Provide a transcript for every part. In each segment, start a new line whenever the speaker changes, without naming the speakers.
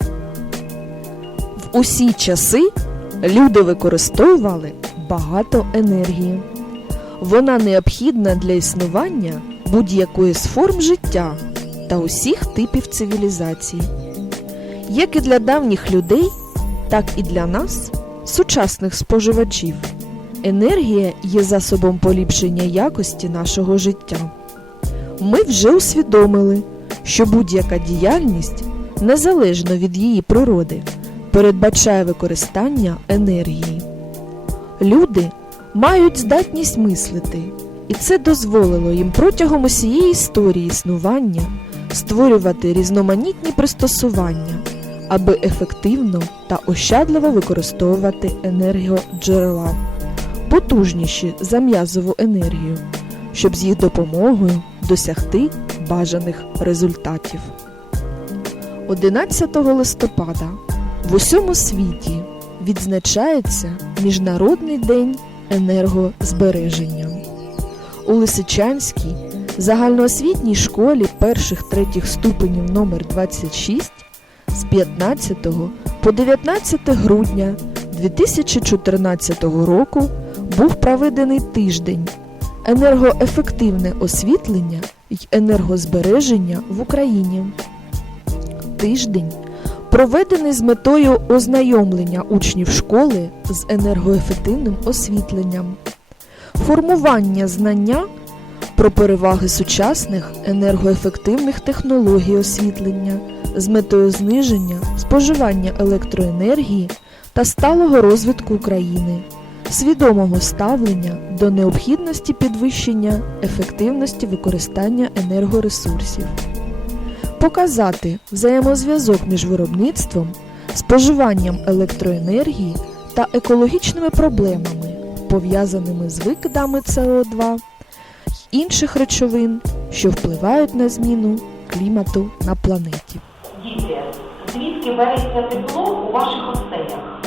В усі часи люди використовували багато енергії. Вона необхідна для існування будь-якої з форм життя та усіх типів цивілізацій. Як і для давніх людей, так і для нас, сучасних споживачів, енергія є засобом поліпшення якості нашого життя. Ми вже усвідомили, що будь-яка діяльність, незалежно від її природи, передбачає використання енергії. Люди мають здатність мислити, і це дозволило їм протягом усієї історії існування створювати різноманітні пристосування, аби ефективно та ощадливо використовувати енергоджерела, потужніші за м'язову енергію, щоб з їх допомогою досягти бажаних результатів. 11 листопада в усьому світі відзначається Міжнародний день енергозбереження. У Лисичанській загальноосвітній школі перших третіх ступенів номер 26 з 15 по 19 грудня 2014 року був проведений тиждень енергоефективне освітлення й енергозбереження в Україні. Тиждень проведений з метою ознайомлення учнів школи з енергоефективним освітленням, формування знання про переваги сучасних енергоефективних технологій освітлення з метою зниження споживання електроенергії та сталого розвитку України, свідомого ставлення до необхідності підвищення ефективності використання енергоресурсів показати взаємозв'язок між виробництвом, споживанням електроенергії та екологічними проблемами, пов'язаними з викидами СО2 й інших речовин, що впливають на зміну клімату на планеті.
Діти, звідки береться тепло у ваших оселях?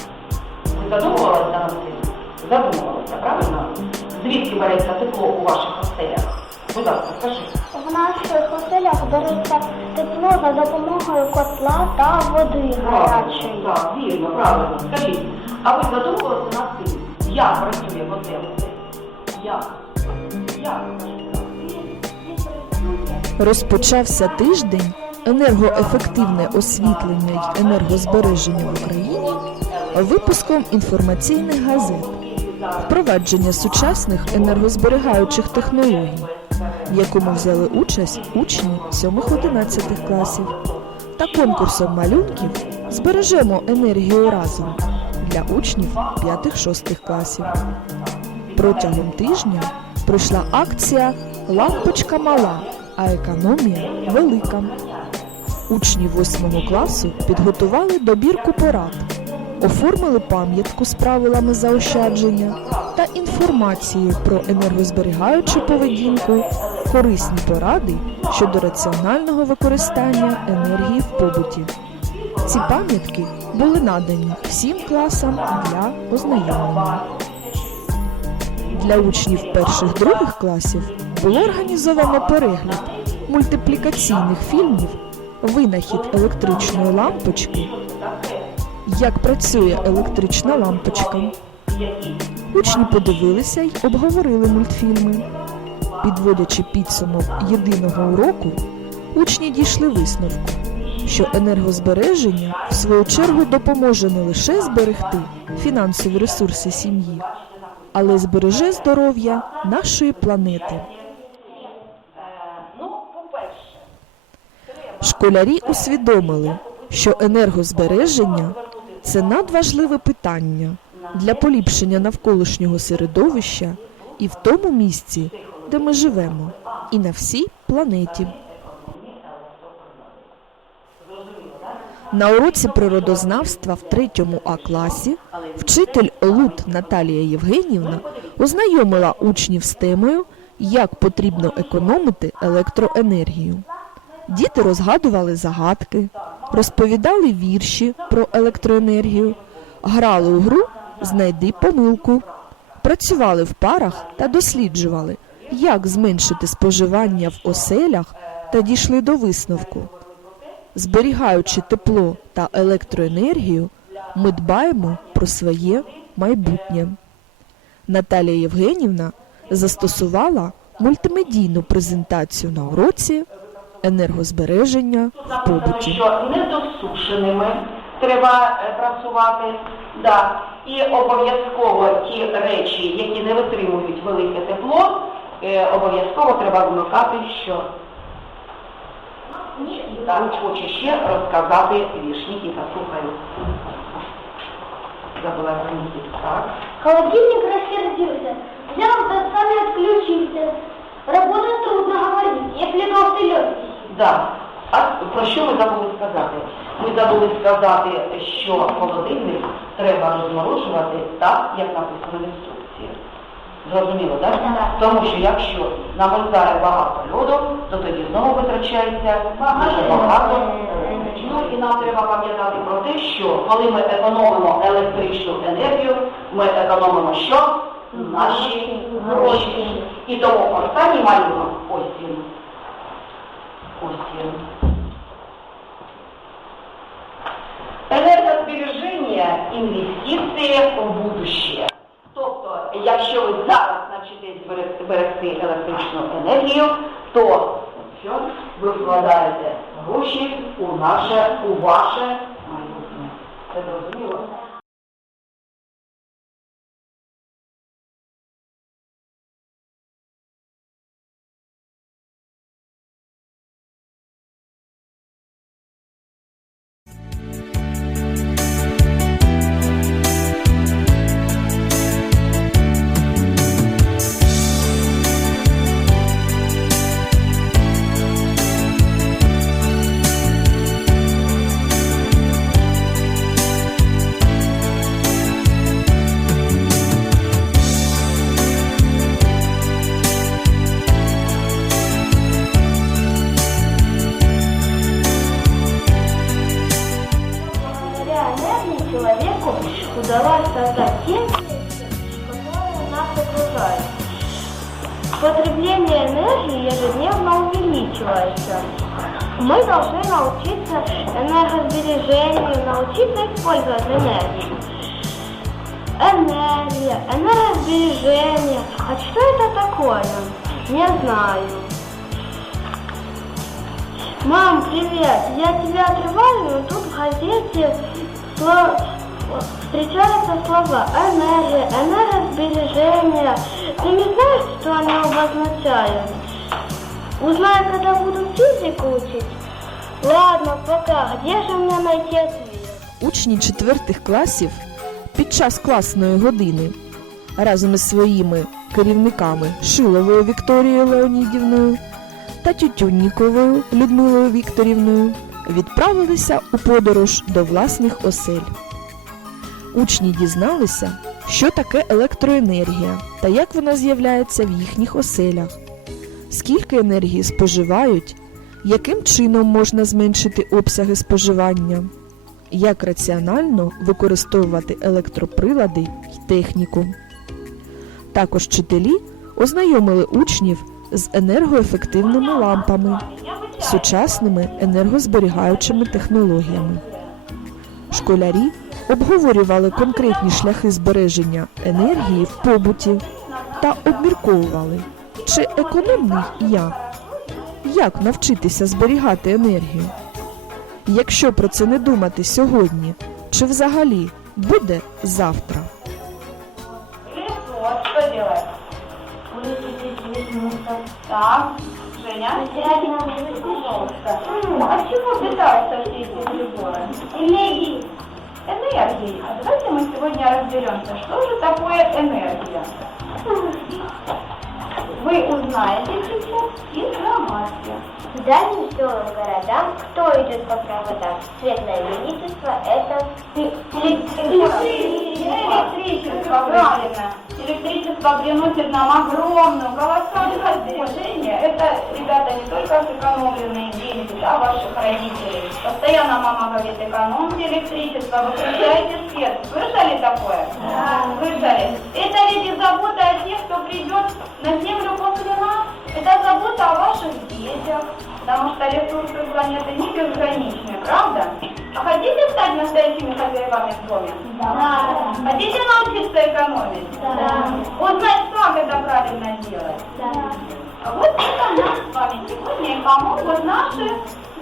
Ви задумувалися над цим? Задумувалися, правильно? Звідки береться тепло у ваших оселях? Будь ласка, скажи.
В наших оселях береться тепло за допомогою котла та води гарячої.
Так, вірно, правильно. Скажіть, а ви задумувалися над тим, як працює котел? Як? Як?
Розпочався тиждень енергоефективне освітлення й енергозбереження в Україні випуском інформаційних газет, впровадження сучасних енергозберігаючих технологій, в якому взяли участь учні 7-11 класів, та конкурсом малюнків Збережемо енергію разом для учнів 5-6 класів. Протягом тижня пройшла акція Лампочка мала, а економія велика. Учні 8 класу підготували добірку порад, оформили пам'ятку з правилами заощадження та інформацією про енергозберігаючу поведінку, корисні поради щодо раціонального використання енергії в побуті. Ці пам'ятки були надані всім класам для ознайомлення. Для учнів перших других класів було організовано перегляд мультиплікаційних фільмів Винахід електричної лампочки. Як працює електрична лампочка. Учні подивилися й обговорили мультфільми. Підводячи підсумок єдиного уроку, учні дійшли висновку, що енергозбереження в свою чергу допоможе не лише зберегти фінансові ресурси сім'ї, але й збереже здоров'я нашої планети. Школярі усвідомили, що енергозбереження це надважливе питання для поліпшення навколишнього середовища і в тому місці, де ми живемо, і на всій планеті. На уроці природознавства в третьому А класі вчитель Лут Наталія Євгенівна ознайомила учнів з темою, як потрібно економити електроенергію. Діти розгадували загадки, розповідали вірші про електроенергію, грали у гру Знайди помилку, працювали в парах та досліджували, як зменшити споживання в оселях та дійшли до висновку. Зберігаючи тепло та електроенергію, ми дбаємо про своє майбутнє. Наталія Євгенівна застосувала мультимедійну презентацію на уроці енергозбереження в побуті.
що недосушеними треба е, працювати, да. і обов'язково ті речі, які не витримують велике тепло, е, обов'язково треба вмикати що. Так хочу ще розказати вірш. Нікіта, слухаю. Забула звернути. Так.
Холодильник рассердился, взял да сам и отключился. Работать трудно говорить, если толстый легкий.
Да. А про що ми забули сказати? Ми забули сказати, що холодильник треба розморожувати так, як написано в. Зрозуміло, так? Тому що якщо намерзає багато льоду, то тоді знову витрачається дуже багато. Ну і нам треба пам'ятати про те, що коли ми економимо електричну енергію, ми економимо що? Наші гроші. І тому останній малюнок, ось він. Ось він. Енергозбереження – інвестиція в будущее. Якщо ви зараз навчитесь берегти- електричну енергію, то ви вкладаєте гроші у наше, у ваше майбутнє. Це зрозуміло?
Потребление энергии ежедневно увеличивается. Мы должны научиться энергосбережению, научиться использовать энергию. Энергия, энергосбережение. А что это такое? Не знаю. Мам, привет! Я тебя отрываю, но тут в газете сло- встречаются слова энергия, энергосбережение. Не знаешь, что они обозначают? Узнаю, когда буду физику учить. Ладно, пока. Где же мне найти ответ?
Учні четвертих класів під час класної години разом із своїми керівниками Шиловою Вікторією Леонідівною та Тютюнніковою Людмилою Вікторівною відправилися у подорож до власних осель. Учні дізналися, що таке електроенергія та як вона з'являється в їхніх оселях, скільки енергії споживають, яким чином можна зменшити обсяги споживання як раціонально використовувати електроприлади й техніку. Також вчителі ознайомили учнів з енергоефективними лампами, сучасними енергозберігаючими технологіями. Школярі обговорювали конкретні шляхи збереження енергії в побуті та обмірковували, чи економний я, як навчитися зберігати енергію. Якщо про це не думати сьогодні, чи взагалі буде завтра?
Вот, что делать? Так, Женя? Пожалуйста. А чего питаются все эти приборы?
Энергии.
Энергией. А давайте мы сегодня разберемся, что же такое энергия. Вы узнаете сейчас из Грамматики.
В дальним селам городам кто идет по проводам? Светлое величество – это
Электричество, правильно. Электричество приносит нам огромную колоссальное движение. Это, ребята, не только сэкономленные деньги да, ваших родителей. Постоянно мама говорит, экономьте электричество, выключайте свет. Слышали такое?
Планеты не безграничны, правда? А хотите стать настоящими хозяевами в доме?
Да.
Хотите научиться экономить?
Да.
Узнать, как это правильно делать?
Да.
А Вот это нам с вами сегодня и помогут наши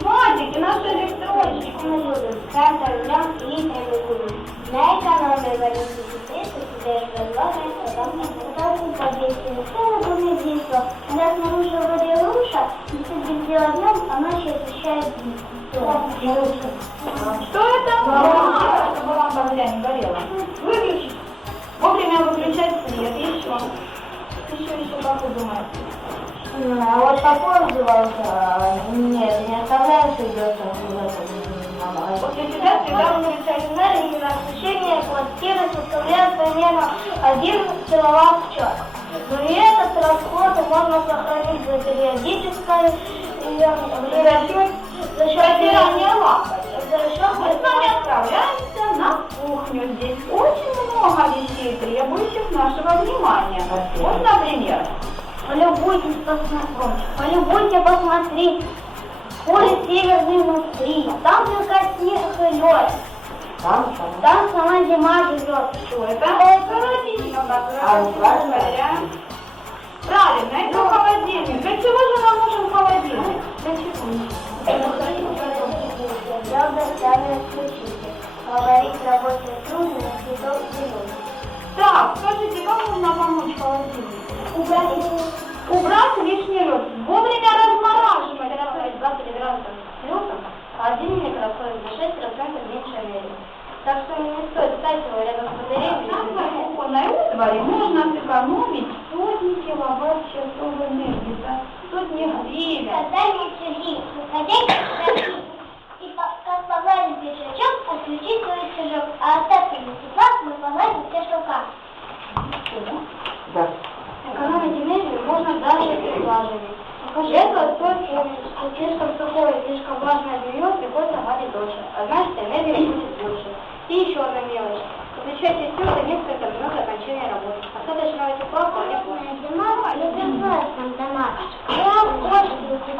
мальчики, наши электронщики.
Центр лям и телевизор. На экономии валюты теперь тебе предлагает потом подвесили целый бумный венцов. Когда снаружи воды руша, висит белый огнем, а ночью освещает
Что это? Баллон. Баллон огня не горела. Выключить. Вовремя выключать свет. Еще. Еще, еще, как вы думаете?
А вот такой назывался, нет, а, не оставляешь, идет, идет, идет.
После себя всегда выключать.
Энергии на освещение квартиры составляет примерно 1 киловатт в час. Но и этот расход можно сохранить за периодическое время за счет
Протирание лампочек.
за счет
Мы с вами отправляемся на кухню. Здесь очень много вещей, требующих нашего внимания. Вот, например,
Полюбуйтесь, посмотрите, полюбуйте, посмотри. Поле северный внутри, там только снег лед. Там сама зима живет.
что это? Холодильник, который говоря. Правильно, это холодильник. Для чего же нам нужен холодильник? Для чего?
Правда, сами исключите. Говорить рабочие трудно, цветов берут.
Так, скажите, как можно помочь холодильнику?
Убрать
Убрать лишний лед. Вовремя размораживать.
20 градусов с плюсом, холодильник расходит на 6% меньше энергии. Так что не стоит ставить его рядом с батареей.
На кухонной утвари можно сэкономить сотни киловатт-часов энергии, да, сотни гривен.
Создание чужих. Хозяйка и как пожарить пешачок, отключить свой чужок, а остатки тепла мы погладим все шелка. Экономить энергию можно даже при глаживании. Для этого стоит слишком сухое и слишком влажное белье приходится гладить дольше, а значит энергия будет больше. И еще одна мелочь. Выключайте стекла несколько минут до окончания работы. Остаточного тепла вполне хватит.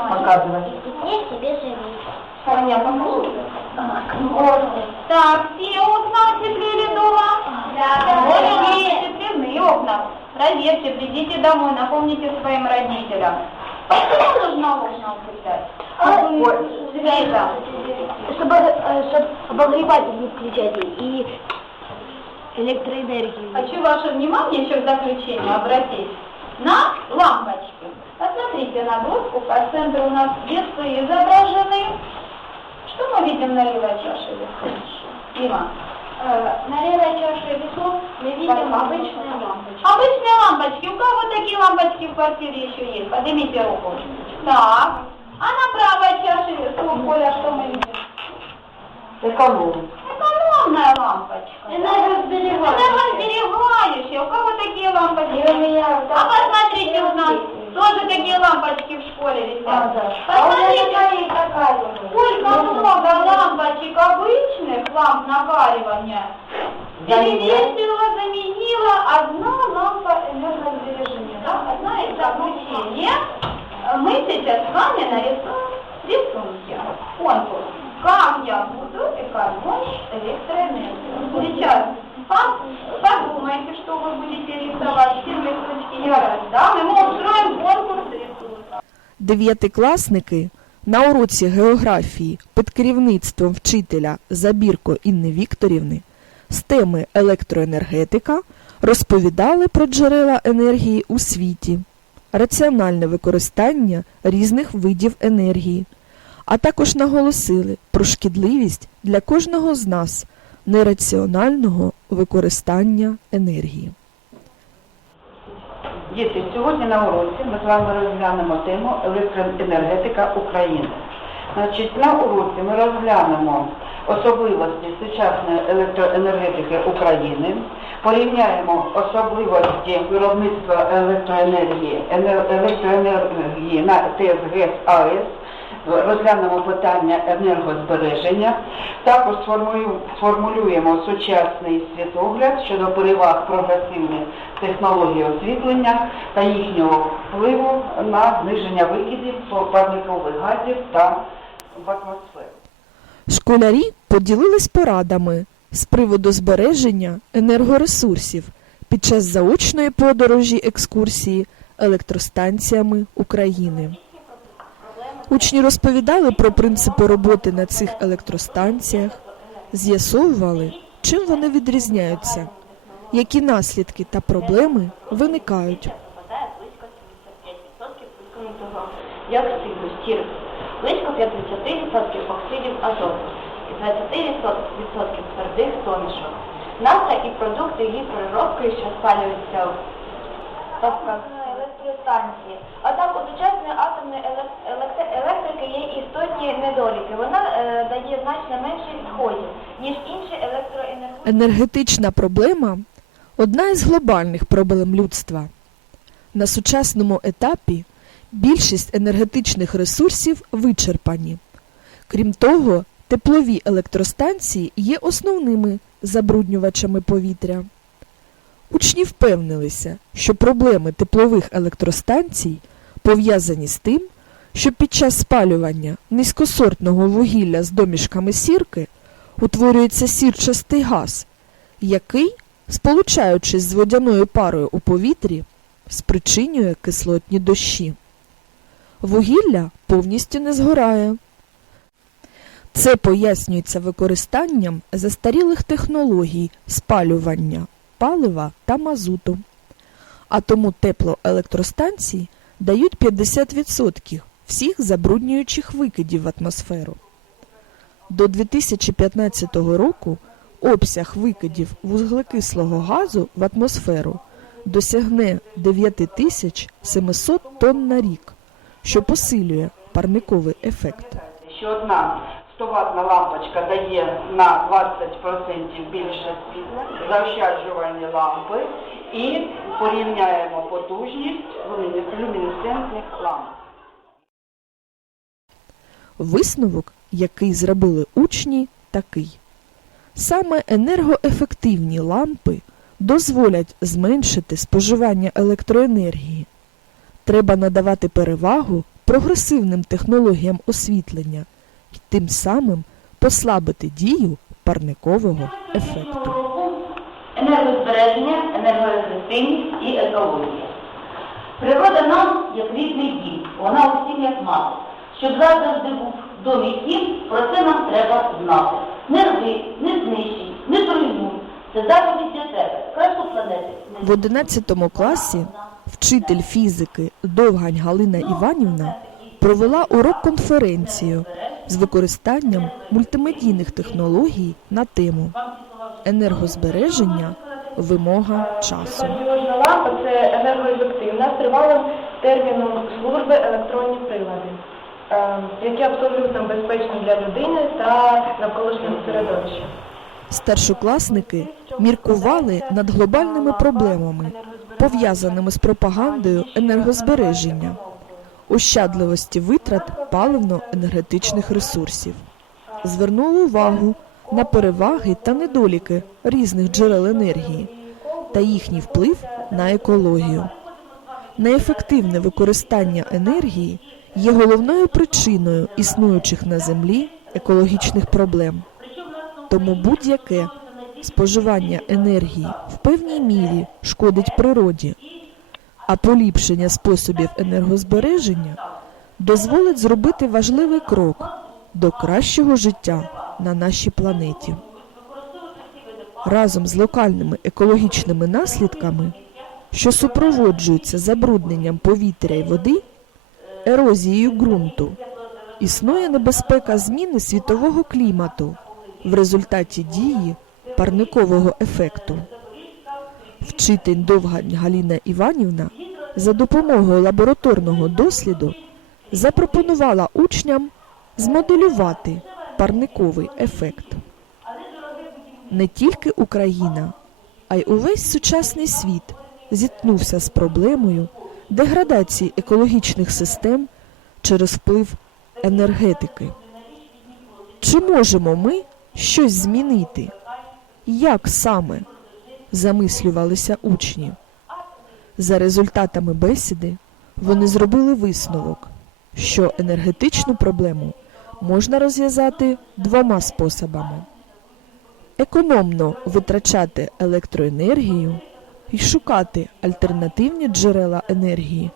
Показывай.
И себе жениться.
Понятно. Так, все окна утеплили дома?
Да.
Более-менее утеплены окна. Проверьте, придите домой, напомните своим родителям. Почему нужно окна утеплять?
А,
Лиза,
Чтобы, чтобы обогреватель не включать и электроэнергию.
хочу ваше внимание еще в заключение обратить на лампочки. Посмотрите на доску, по центру у нас весы изображены. Что мы видим на левой чаше? Дима.
Э, На левой чаше весов мы видим обычные лампочки.
Обычные лампочки. У кого такие лампочки в квартире еще есть? Поднимите руку. Так. А на правой чаше весов, Коля, что мы видим?
Эконом.
Экономная лампочка.
Энергосберегающая.
Энергосберегающая. У кого такие лампочки?
И у меня
А посмотрите, у нас Тоже такие лампочки в школе висят.
А меня
Посмотрите,
такая и такая.
сколько много лампочек обычных ламп накаливания. Перевесила, заменила одна лампа энергосбережения. Да? Одна из обучения. Мы сейчас с вами нарисуем рисунки. Конкурс. Как я буду экономить электроэнергию? Сейчас подумайте, что вы будете рисовать. Все листочки я раздам, и мы устроим конкурс рисунка.
Дев'ятикласники на уроці географії під керівництвом вчителя Забірко Інни Вікторівни з теми електроенергетика розповідали про джерела енергії у світі, раціональне використання різних видів енергії, а також наголосили про шкідливість для кожного з нас нераціонального використання енергії.
Діти, сьогодні на уроці ми з вами розглянемо тему електроенергетика України. Значить, на уроці ми розглянемо особливості сучасної електроенергетики України, порівняємо особливості виробництва електроенергії, електроенергії на ТСГ АЕС, розглянемо питання енергозбереження. Також сформулюємо сучасний світогляд щодо переваг прогресивних технологій освітлення та їхнього впливу на зниження викидів парникових газів та в атмосферу.
Школярі поділились порадами з приводу збереження енергоресурсів під час заочної подорожі екскурсії електростанціями України. Учні розповідали про принципи роботи на цих електростанціях, з'ясовували, чим вони відрізняються, які наслідки та проблеми виникають.
Близько 75% виконутого діоксиду стіру, близько 50% оксидів азоту і 20% твердих домішок. Нафта і продукти її переробки, що спалюються в електростанції. Однак у сучасної атомної елек- елект- електрики є істотні недоліки. Вона е, дає значно менше відходів, ніж інші електроенергії.
Енергетична проблема одна із глобальних проблем людства. На сучасному етапі більшість енергетичних ресурсів вичерпані. Крім того, теплові електростанції є основними забруднювачами повітря. Учні впевнилися, що проблеми теплових електростанцій пов'язані з тим, що під час спалювання низькосортного вугілля з домішками сірки утворюється сірчастий газ, який, сполучаючись з водяною парою у повітрі, спричинює кислотні дощі. Вугілля повністю не згорає. Це пояснюється використанням застарілих технологій спалювання палива та мазуту. А тому теплоелектростанції дають 50% всіх забруднюючих викидів в атмосферу. До 2015 року обсяг викидів вуглекислого газу в атмосферу досягне 9700 тонн на рік, що посилює парниковий ефект.
що одна 100 ватна лампочка дає на 20% більше світла, заощаджувальні лампи і порівняємо потужність люміне- люмінесцентних ламп.
Висновок, який зробили учні, такий. Саме енергоефективні лампи дозволять зменшити споживання електроенергії. Треба надавати перевагу прогресивним технологіям освітлення і тим самим послабити дію парникового ефекту.
енергозбереження, енергоефективність і екологія. Природа нам як рідний дім, вона усім як мати. Щоб завжди був в домі дім, про це нам треба знати. Не рви, не знищуй, не зруйнуй. Це заповідь для тебе, красу планети.
В 11 класі вчитель фізики Довгань Галина Іванівна провела урок-конференцію з використанням мультимедійних технологій на тему енергозбереження вимога часу.
Лампа це енергоефективна з тривалим терміном служби електронні прилади, е, які абсолютно безпечні для людини та навколишнього середовища.
Старшокласники міркували над глобальними проблемами, пов'язаними з пропагандою енергозбереження, ощадливості витрат паливно-енергетичних ресурсів. Звернули увагу на переваги та недоліки різних джерел енергії та їхній вплив на екологію. Неефективне використання енергії є головною причиною існуючих на землі екологічних проблем. Тому будь-яке споживання енергії в певній мірі шкодить природі, а поліпшення способів енергозбереження дозволить зробити важливий крок до кращого життя на нашій планеті. Разом з локальними екологічними наслідками, що супроводжуються забрудненням повітря і води, ерозією ґрунту, існує небезпека зміни світового клімату в результаті дії парникового ефекту. Вчитель Довгань Галіна Іванівна за допомогою лабораторного досліду запропонувала учням змоделювати парниковий ефект. Не тільки Україна, а й увесь сучасний світ зіткнувся з проблемою деградації екологічних систем через вплив енергетики. Чи можемо ми щось змінити? Як саме? замислювалися учні. За результатами бесіди вони зробили висновок, що енергетичну проблему можна розв'язати двома способами: економно витрачати електроенергію і шукати альтернативні джерела енергії,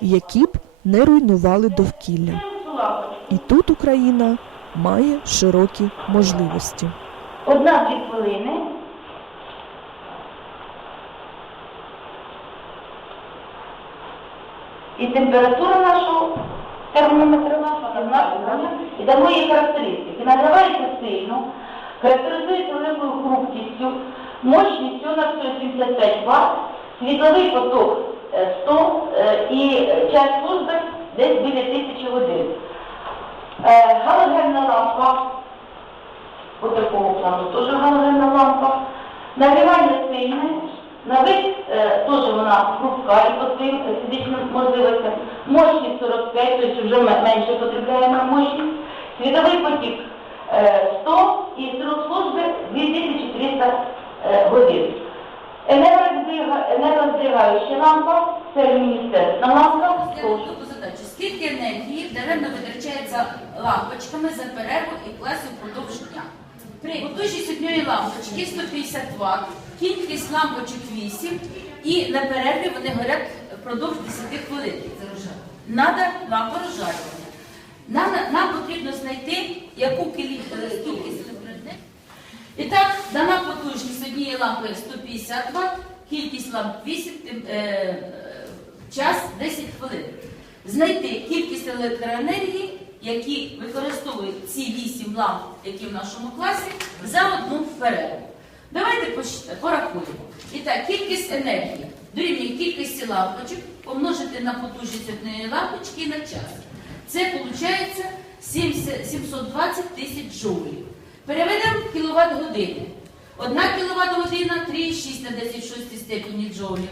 які б не руйнували довкілля. І тут Україна має широкі можливості.
Одна-дві хвилини. І температура нашого термометра і дамо її характеристики. Нагрівається сильно, характеризується великою хрупкістю, мощністю на 175 Вт, світловий поток е, 100 е, і час служби десь біля 1000 годин. Е, Галогенна лампа по такому плану теж галогенна лампа. Нагрівання сильне, на вид е, теж вона хрупка і по своїм е, фізичним можливостям. Мощність 45, тобто вже менше потребляємо мощність. Світовий потік е, 100 і срок служби 2300 е, годин. Енергозберігаюча лампа, це міністерська лампа.
Задачу. Скільки енергії даремно витрачається лампочками за перерву і класу впродовж дня? При потужність однієї лампочки 150 Вт, кількість лампочок 8, і на перерві вони горять впродовж 10 хвилин. Надо лампа розжарювання. Нам, нам потрібно знайти, яку е, кількість. І так, дана потужність однієї лампи 150 Вт, кількість ламп 8, е, час 10 хвилин. Знайти кількість електроенергії, які використовують ці 8 ламп, які в нашому класі, за одну перерву. Давайте порахуємо. І так, кількість енергії дорівнює кількості лампочок помножити на потужність однієї лампочки на час. Це виходить 720 тисяч джоулів. Переведемо в кіловат години. Одна кіловат година 3,6 на 10 шостій степені джоулів,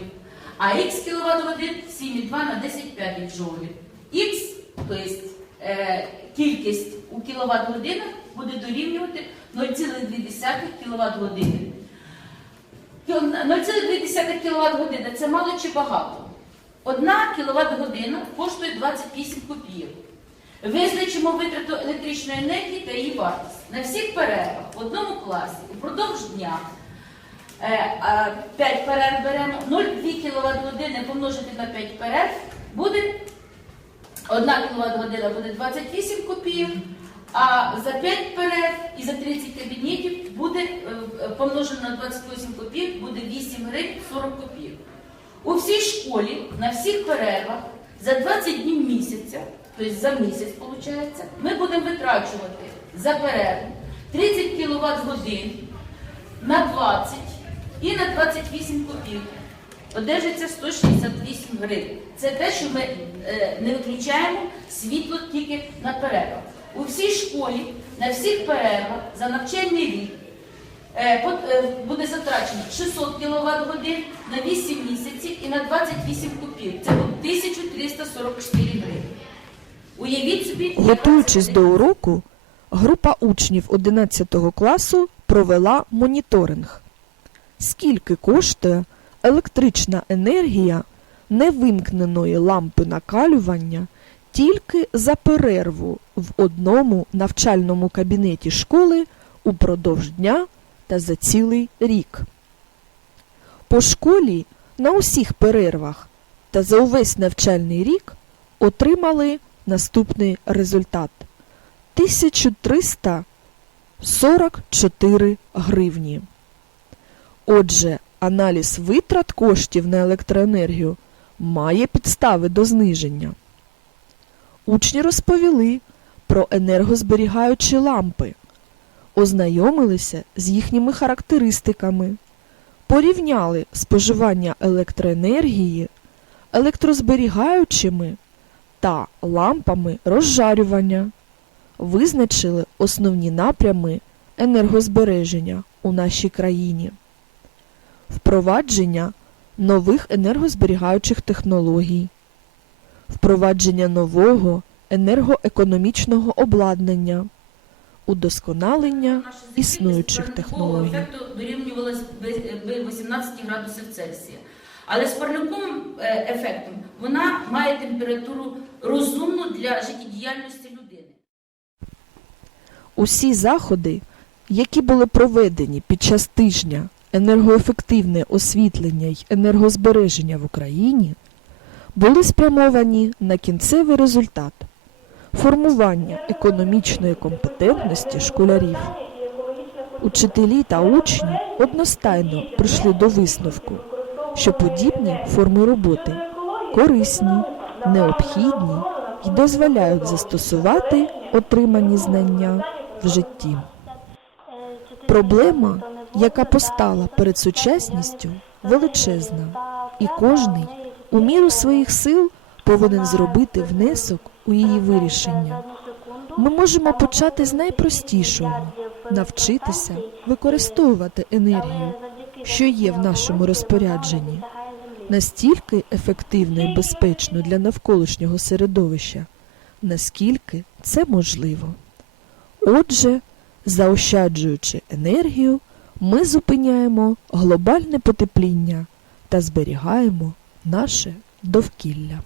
а х кіловат годин 7,2 на 10 п'ятих джоулів. Х, тобто е, кількість у кіловат годинах буде дорівнювати 0,2 кіловат години. 0,2 кВт година це мало чи багато? Одна кВт година коштує 28 копійок. Визначимо витрату електричної енергії та її вартість. На всіх перервах в одному класі упродовж дня 5 перерв беремо, 0,2 кВт години помножити на 5 перерв буде 1 кВт година буде 28 копійок, а за 5 перерв і за 30 кабінетів буде е, е, помножено на 28 копійок, буде 8 гривень 40 копійок. У всій школі на всіх перервах за 20 днів місяця, тобто за місяць, виходить, ми будемо витрачувати за перерву 30 кВт годин на 20 і на 28 копійок. Одержиться 168 гривень. Це те, що ми е, не виключаємо світло тільки на перервах. У всій школі на всіх перервах за навчальний рік е, е, буде затрачено 600 кВт годин на 8 місяців і на 28 копійок. Це 1344 гривень.
Готуючись до уроку, група учнів 11 класу провела моніторинг. Скільки коштує електрична енергія невимкненої лампи накалювання тільки за перерву в одному навчальному кабінеті школи упродовж дня та за цілий рік. По школі на усіх перервах та за увесь навчальний рік отримали наступний результат 1344 гривні. Отже, аналіз витрат коштів на електроенергію має підстави до зниження. Учні розповіли про енергозберігаючі лампи, ознайомилися з їхніми характеристиками, порівняли споживання електроенергії електрозберігаючими та лампами розжарювання, визначили основні напрями енергозбереження у нашій країні, впровадження нових енергозберігаючих технологій, впровадження нового енергоекономічного обладнання, удосконалення існуючих технологій.
би би 18 градусів Цельсія. Але з парниковим е, ефектом вона має температуру розумну для життєдіяльності людини.
Усі заходи, які були проведені під час тижня енергоефективне освітлення й енергозбереження в Україні, були спрямовані на кінцевий результат формування економічної компетентності школярів. Учителі та учні одностайно прийшли до висновку, що подібні форми роботи корисні, необхідні і дозволяють застосувати отримані знання в житті. Проблема, яка постала перед сучасністю, величезна, і кожний у міру своїх сил повинен зробити внесок у її вирішення. Ми можемо почати з найпростішого навчитися використовувати енергію, що є в нашому розпорядженні, настільки ефективно і безпечно для навколишнього середовища, наскільки це можливо. Отже, заощаджуючи енергію, ми зупиняємо глобальне потепління та зберігаємо наше довкілля.